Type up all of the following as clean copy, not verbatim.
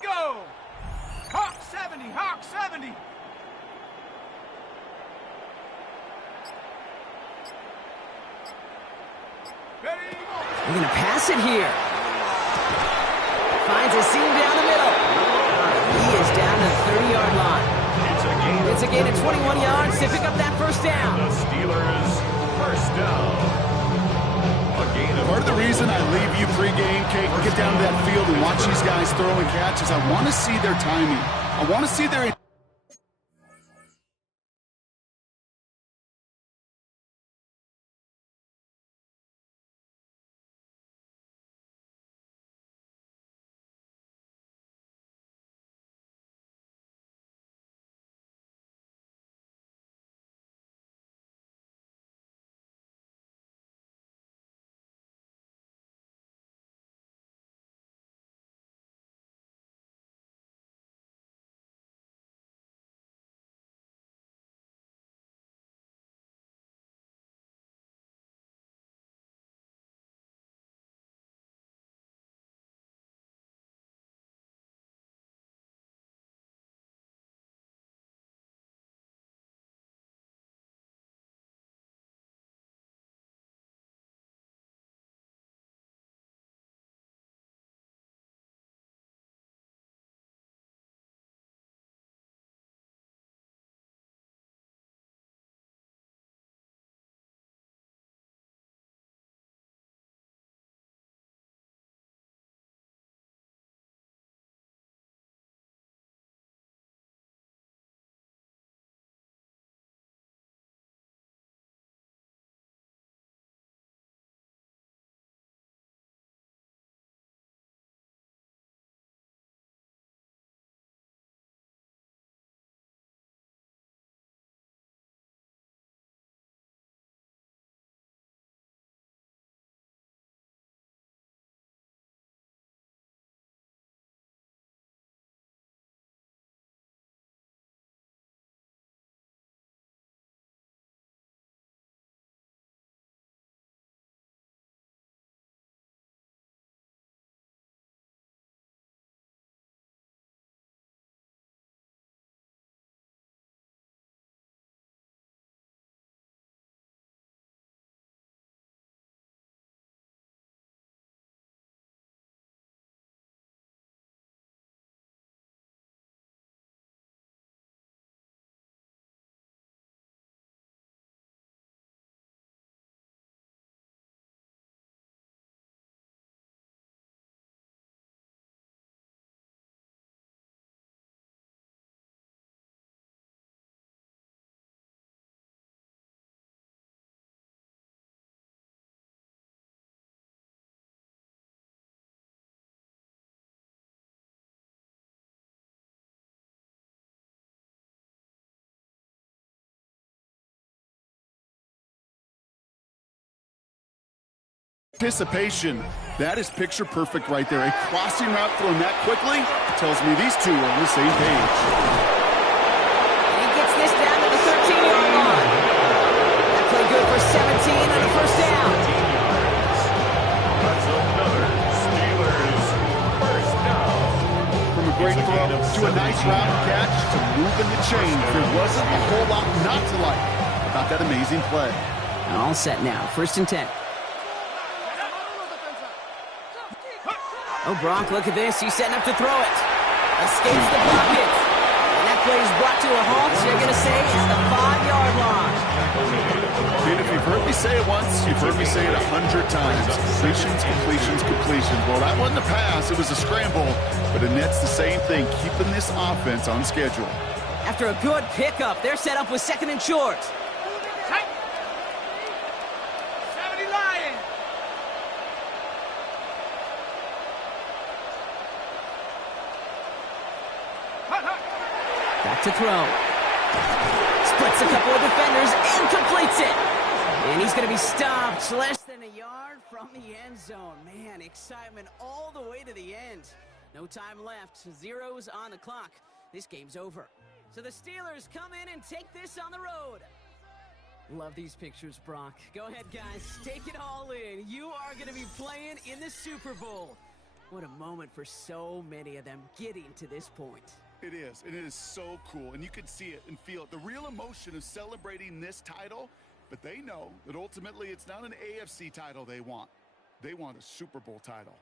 Go! Hawk 70, Hawk 70! They're going to pass it here. Finds a seam down the middle. He is down to the 30-yard line. It's a gain of 21 yards to pick up that first down. The Steelers first down. Part of the reason I leave you pregame, Kate, and get down to that field and watch these guys throw and catch is I want to see their timing. I want to see their... Anticipation. That is picture perfect right there. A crossing route thrown that quickly tells me these two are on the same page. He gets this down to the 13-yard line. That play good for 17 on a first down. That's another Steelers first down. From a great throw to a nice route catch to moving the chain. There wasn't a whole lot not to like about that amazing play. All set now. First and 10. Oh, Brock, look at this. He's setting up to throw it. Escapes the pocket. And that play is brought to a halt, they're going to say, at the 5-yard line. Dude, if you've heard me say it once, you've heard me say it 100 times. Completions, completions, completions. Well, that wasn't a pass. It was a scramble. But the net's the same thing, keeping this offense on schedule. After a good pickup, they're set up with second and short. Back to throw. Splits a couple of defenders and completes it. And he's going to be stopped less than a yard from the end zone. Man, excitement all the way to the end. No time left. Zeros on the clock. This game's over. So the Steelers come in and take this on the road. Love these pictures, Brock. Go ahead, guys. Take it all in. You are going to be playing in the Super Bowl. What a moment for so many of them getting to this point. It is, and it is so cool, and you can see it and feel it. The real emotion of celebrating this title, but they know that ultimately it's not an AFC title they want. They want a Super Bowl title.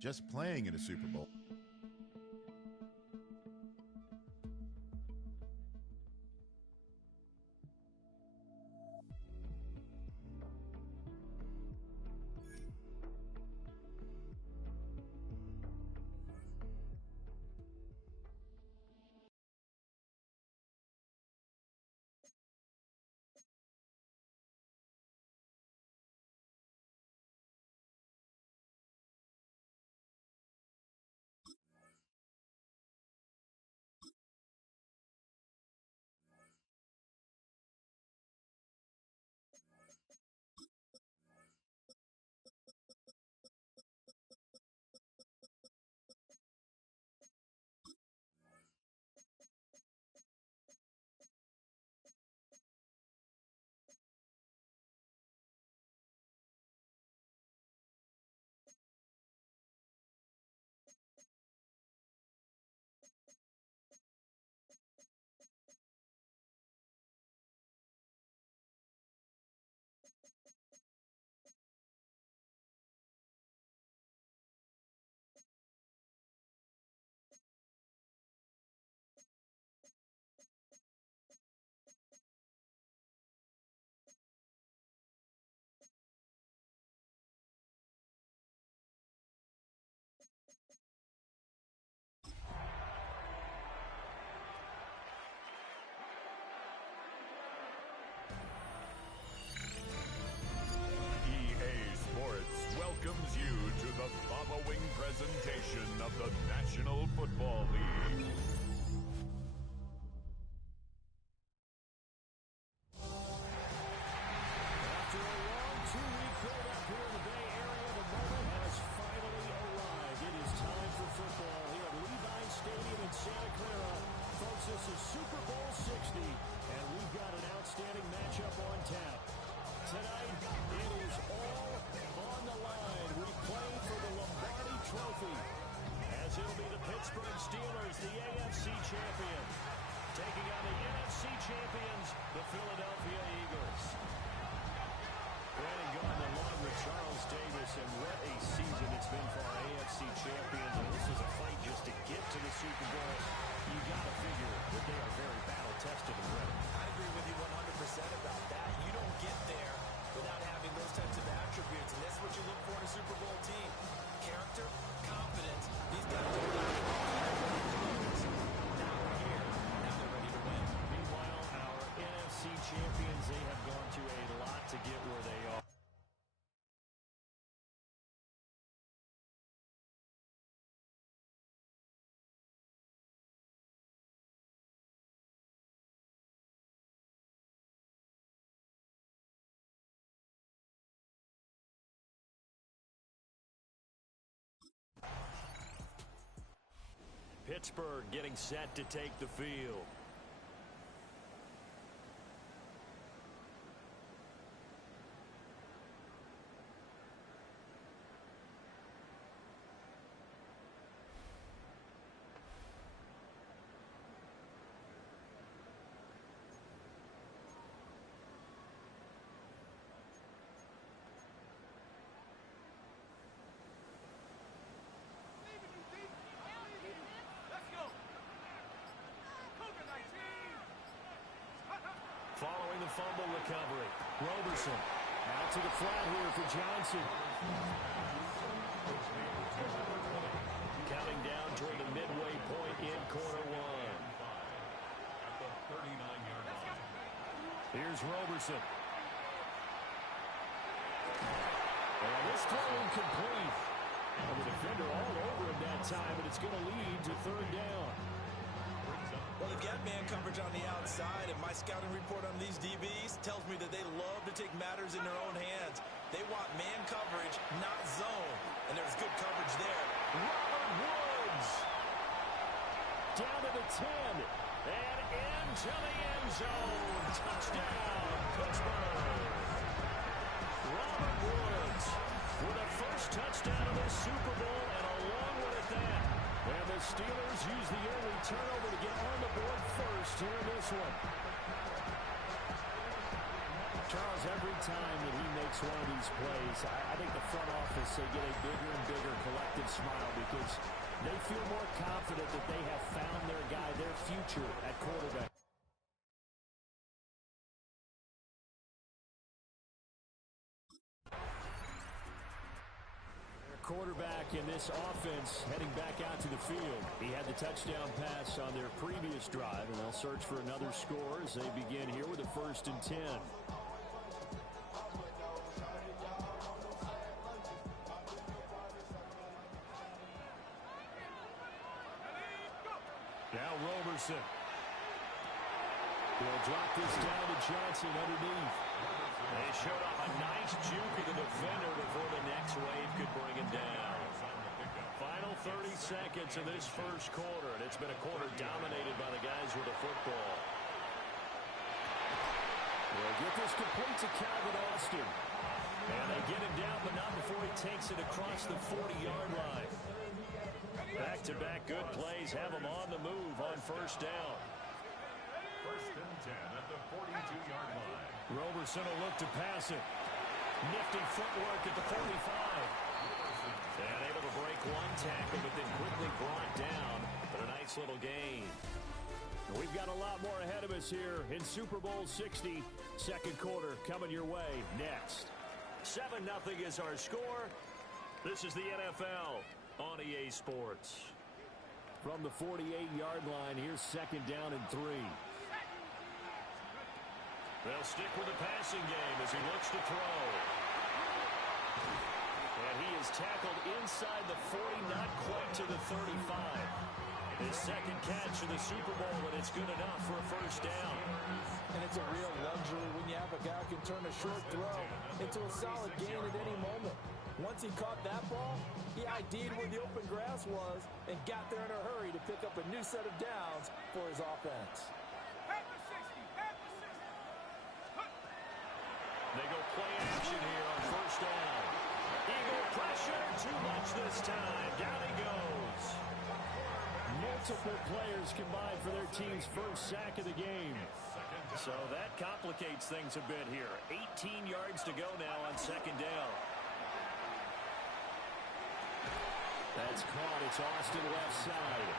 Just playing in a Super Bowl. to Super Bowl 60, and we've got an outstanding matchup on tap. Tonight, it is all on the line. We play for the Lombardi Trophy, as it'll be the Pittsburgh Steelers, the AFC champion, taking on the NFC champions, the Philadelphia Eagles. Brandon gone along with Charles Davis, and what a season it's been for our AFC champions. And this is a fight just to get to the Super Bowl. You got to figure that they are very battle-tested and ready. I agree with you 100% about that. You don't get there without having those types of attributes, and that's what you look for in a Super Bowl team. Character, confidence. These guys are now we're here. Now they're ready to win. Meanwhile, our NFC champions, they have gone to a lot to get where they are. Pittsburgh getting set to take the field. Following the fumble recovery, Roberson out to the flat here for Johnson. Counting down toward the midway point in quarter one. At the 39-yard line. Here's Roberson. And this throw incomplete. And the defender all over him that time, but it's going to lead to third down. Well, they've got man coverage on the outside, and my scouting report on these DBs tells me that they love to take matters in their own hands. They want man coverage, not zone, and there's good coverage there. Robert Woods down to the 10 and into the end zone. Touchdown, Pittsburgh. Robert Woods with the first touchdown of the Super Bowl, and a long one at that. And the Steelers use the early turnover to get on the board first here in this one. Charles, every time that he makes one of these plays, I think the front office, they get a bigger and bigger collective smile because they feel more confident that they have found their guy, their future at quarterback. Quarterback in this offense heading back out to the field. He had the touchdown pass on their previous drive, and they'll search for another score as they begin here with a 1st and 10. Now Roberson. He'll drop this down to Johnson underneath. They showed off a nice juke of the defender before the next wave could bring him down. Final 30 seconds of this first quarter, and it's been a quarter dominated by the guys with the football. They'll get this complete to Calvin Austin. And they get him down, but not before he takes it across the 40-yard line. Back-to-back good plays have him on the move on first down. 1st and 10 at the 42-yard line. Roberson will look to pass it. Nifty footwork at the 45. And able to break one tackle, but then quickly brought down. But a nice little gain. We've got a lot more ahead of us here in Super Bowl 60. Second quarter coming your way next. 7-0 is our score. This is the NFL on EA Sports. From the 48-yard line, here's 2nd down and 3. They'll stick with the passing game as he looks to throw. And he is tackled inside the 40, not quite to the 35. His second catch of the Super Bowl, and it's good enough for a first down. And it's a real luxury when you have a guy who can turn a short throw into a solid gain at any moment. Once he caught that ball, he ID'd where the open grass was and got there in a hurry to pick up a new set of downs for his offense. They go play action here on first down. Eagle pressure, too much this time. Down he goes. Multiple players combined for their team's first sack of the game. So that complicates things a bit here. 18 yards to go now on second down. That's caught. It's Austin left side.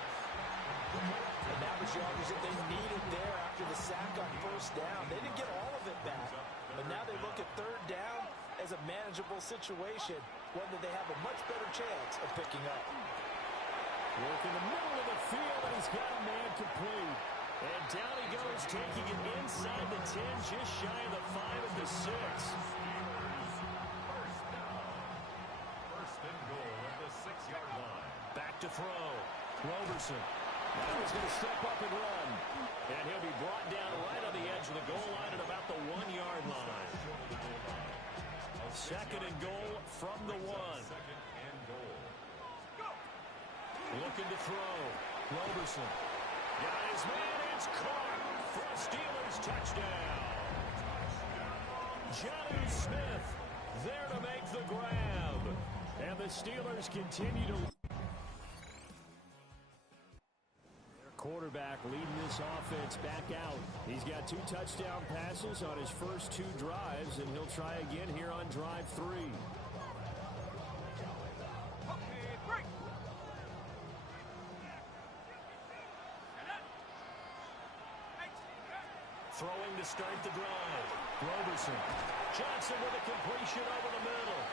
And that was yardage that they needed there after the sack on first down. They didn't get all of it back, but now they look at third down as a manageable situation, one that they have a much better chance of picking up. Work in the middle of the field, and he's got a man complete. And down he goes, taking it inside the 10, just shy of the 5 at the 6. First and goal at the 6-yard line. Back to throw. Roberson. Now he's going to step up and run. And he'll be brought down right on the edge of the goal line at about the 1-yard line. Second and goal from the 1. Second and goal. Looking to throw. Roberson. Got his man. It's caught for a Steelers touchdown. Jonnu Smith there to make the grab. And the Steelers continue to... Their quarterback leading this offense back out. He's got 2 touchdown passes on his first 2 drives, and he'll try again here on drive 3. Throwing to start the drive. Roberson. Johnson with a completion over the middle.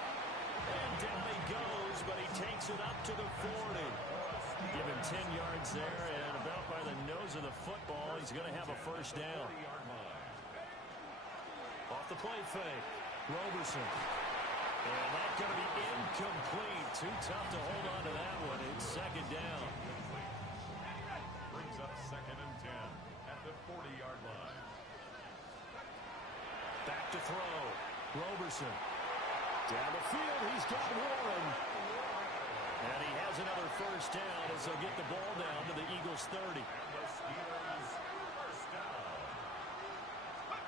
And down he goes, but he takes it up to the 40. Given 10 yards there and about by the nose of the football, he's going to have a first down. Off the play fake. Roberson. And that's going to be incomplete. Too tough to hold on to that one. It's second down. Brings up second and 10 at the 40-yard line. Back to throw. Roberson. Down the field, he's got Warren. And he has another first down as they'll get the ball down to the Eagles' 30. And the Steelers first down.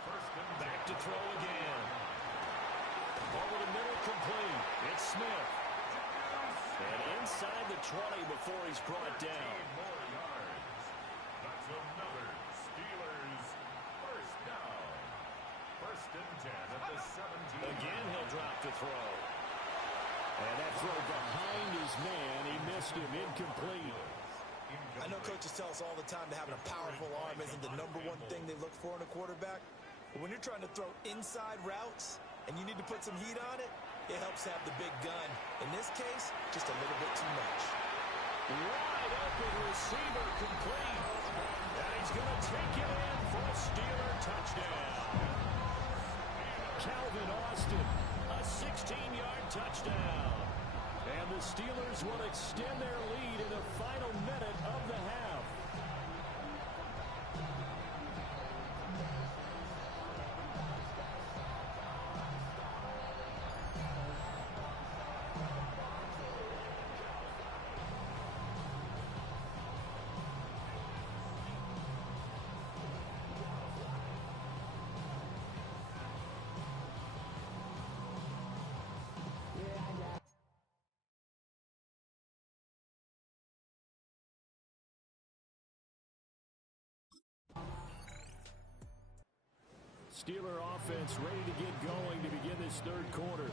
First and 10. Back to throw again. Over the middle, complete. It's Smith. And inside the 20 before he's brought down. 8 more yards. That's another Steelers first down. First and 10 at the 17. Again, he'll drop to throw. And that throw behind his man, he missed him, incomplete. I know coaches tell us all the time that having a powerful arm isn't the #1 thing they look for in a quarterback. But when you're trying to throw inside routes and you need to put some heat on it, it helps to have the big gun. In this case, just a little bit too much. Wide open receiver complete. And he's going to take it in for a Steeler touchdown. Calvin Austin. A 16-yard touchdown. And the Steelers will extend their lead in the final minute of the half. Steeler offense ready to get going to begin this third quarter.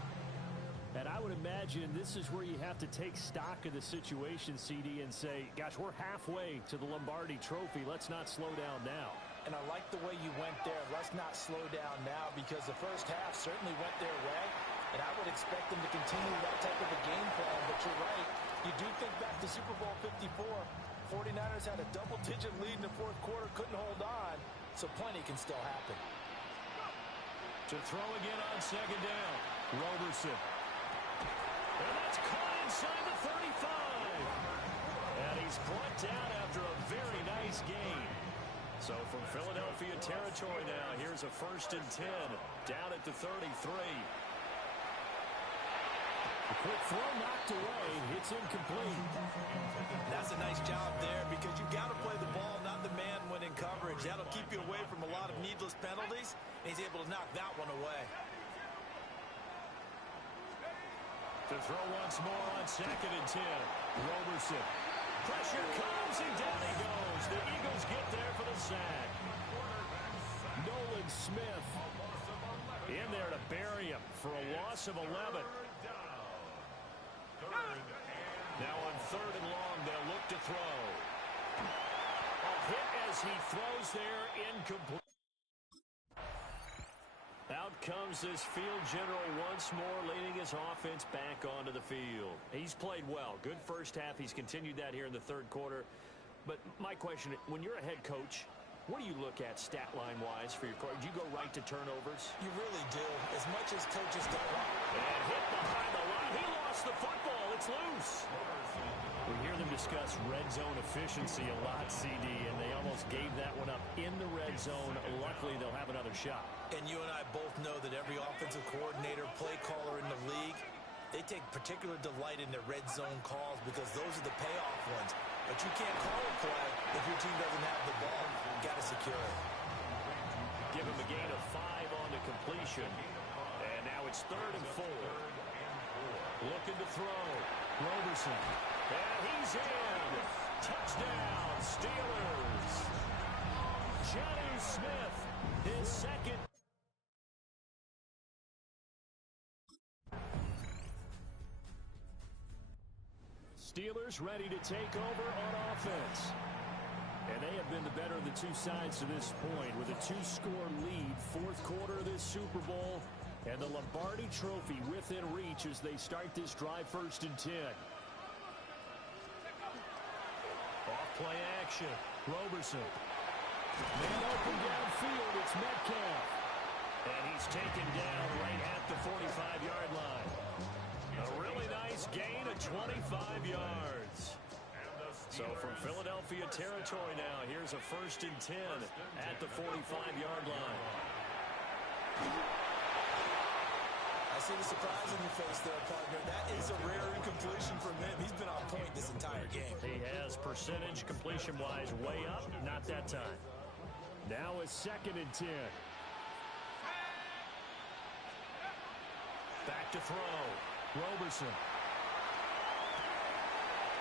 And I would imagine this is where you have to take stock of the situation, CD, and say, gosh, we're halfway to the Lombardi Trophy. Let's not slow down now. And I like the way you went there. Let's not slow down now, because the first half certainly went their way. And I would expect them to continue that type of a game plan. But you're right. You do think back to Super Bowl 54. 49ers had a double-digit lead in the fourth quarter, couldn't hold on. So plenty can still happen. To throw again on second down. Roberson. And that's caught inside the 35. And And he's brought down after a very nice gain. So from Philadelphia territory now, here's a 1st and 10 down at the 33. A quick throw knocked away. It's incomplete. That's a nice job there because you got to play the ball, not the man when in coverage. That'll keep you away from a lot of needless penalties. And he's able to knock that one away. To throw once more on 2nd and 10. Roberson. Pressure comes and down he goes. The Eagles get there for the sack. Nolan Smith In there to bury him for a loss of 11. Now on 3rd and long, they'll look to throw. A hit as he throws there, incomplete. Out comes this field general once more, leading his offense back onto the field. He's played well. Good first half. He's continued that here in the 3rd quarter. But my question, when you're a head coach, what do you look at stat line-wise for your coach? Do you go right to turnovers? You really do. As much as coaches don't want. And hit behind the line. He lost the football. It's loose. We hear them discuss red zone efficiency a lot, CD, and they almost gave that one up in the red zone. Luckily, they'll have another shot. And you and I both know that every offensive coordinator, play caller in the league, they take particular delight in their red zone calls because those are the payoff ones. But you can't call a play if your team doesn't have the ball. You got to secure it. Give him a gain of 5 on the completion. And now it's 3rd and 4. Looking to throw. Roberson. And he's in. Touchdown, Steelers. Johnny Smith, his 2nd. Steelers ready to take over on offense. And they have been the better of the two sides to this point with a 2-score lead. 4th quarter of this Super Bowl. And the Lombardi Trophy within reach as they start this drive 1st and 10. Off play action. Roberson. Man open downfield. It's Metcalf. And he's taken down right at the 45-yard line. A really nice gain of 25 yards. So from Philadelphia territory now, here's a 1st and 10 at the 45-yard line. I see the surprise in your face there, partner. That is a rare incompletion from him. He's been on point this entire game. He has percentage completion-wise way up, not that time. Now a 2nd and 10. Back to throw. Roberson.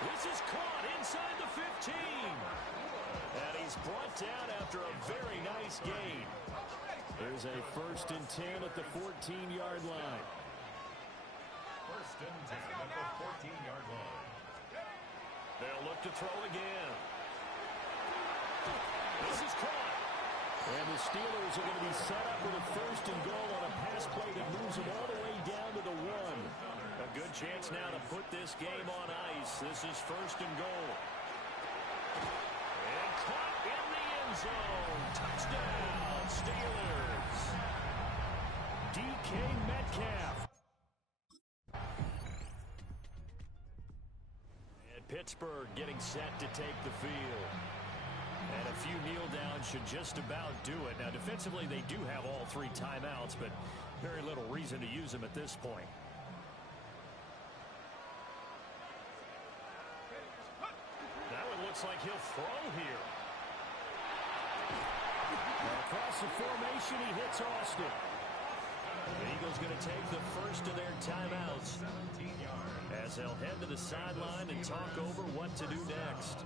This is caught inside the 15. And he's brought down after a very nice gain. There's a 1st and 10 at the 14-yard line. 1st and 10 at the 14-yard line. They'll look to throw again. This is caught. And the Steelers are going to be set up with a 1st and goal on a pass play that moves them all the way down to the 1. A good chance now to put this game on ice. This is 1st and goal. And caught in the end zone. Touchdown, Steelers. DK Metcalf. And Pittsburgh getting set to take the field. And a few kneel downs should just about do it. Now, defensively, they do have all 3 timeouts, but very little reason to use them at this point. Now it looks like he'll throw here. Across the formation, he hits Austin. The Eagles going to take the first of their timeouts as they'll head to the sideline and talk over what to do next.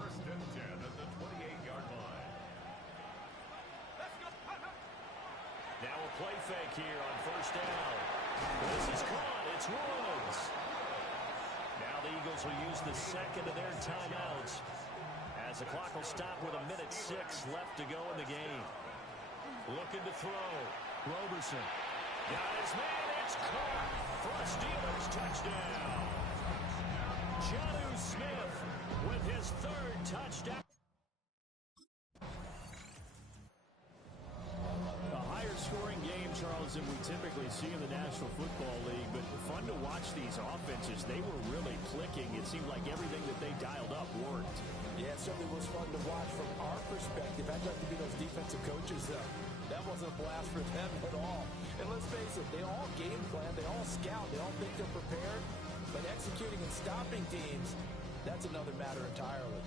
1st and 10 at the 28-yard line. Now a play fake here on 1st down. This is caught. It's Woods. Now the Eagles will use the 2nd of their timeouts as the clock will stop with 1:06 left to go in the game. Looking to throw. Roberson. Got his man. It's caught for a Steelers touchdown. Jonnu Smith with his 3rd touchdown. A higher scoring game, Charles, athleticism we typically see in the National Football League, but fun to watch these offenses. They were really clicking. It seemed like everything that they dialed up worked. Yeah, it certainly was fun to watch from our perspective. I'd like to be those defensive coaches, though. That wasn't a blast for them at all. And let's face it, they all game plan, they all scout, they all think they're prepared. But executing and stopping teams, that's another matter entirely.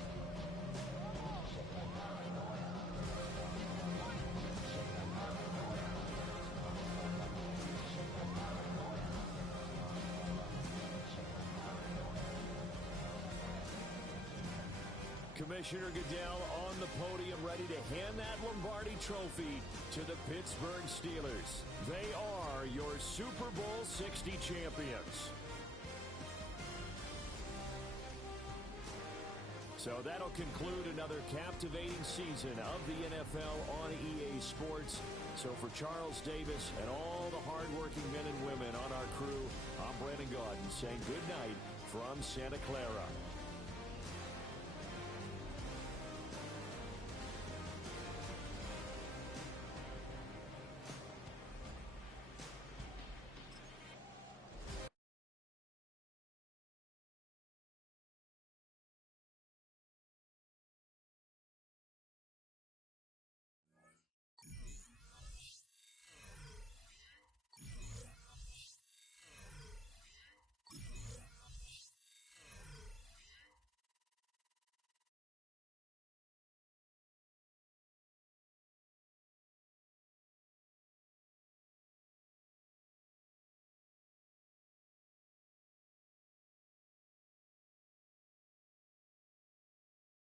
Commissioner Goodell on the podium, ready to hand that Lombardi trophy to the Pittsburgh Steelers. They are your Super Bowl 60 champions. So that'll conclude another captivating season of the NFL on EA Sports. So for Charles Davis and all the hardworking men and women on our crew, I'm Brandon Gaudin saying good night from Santa Clara.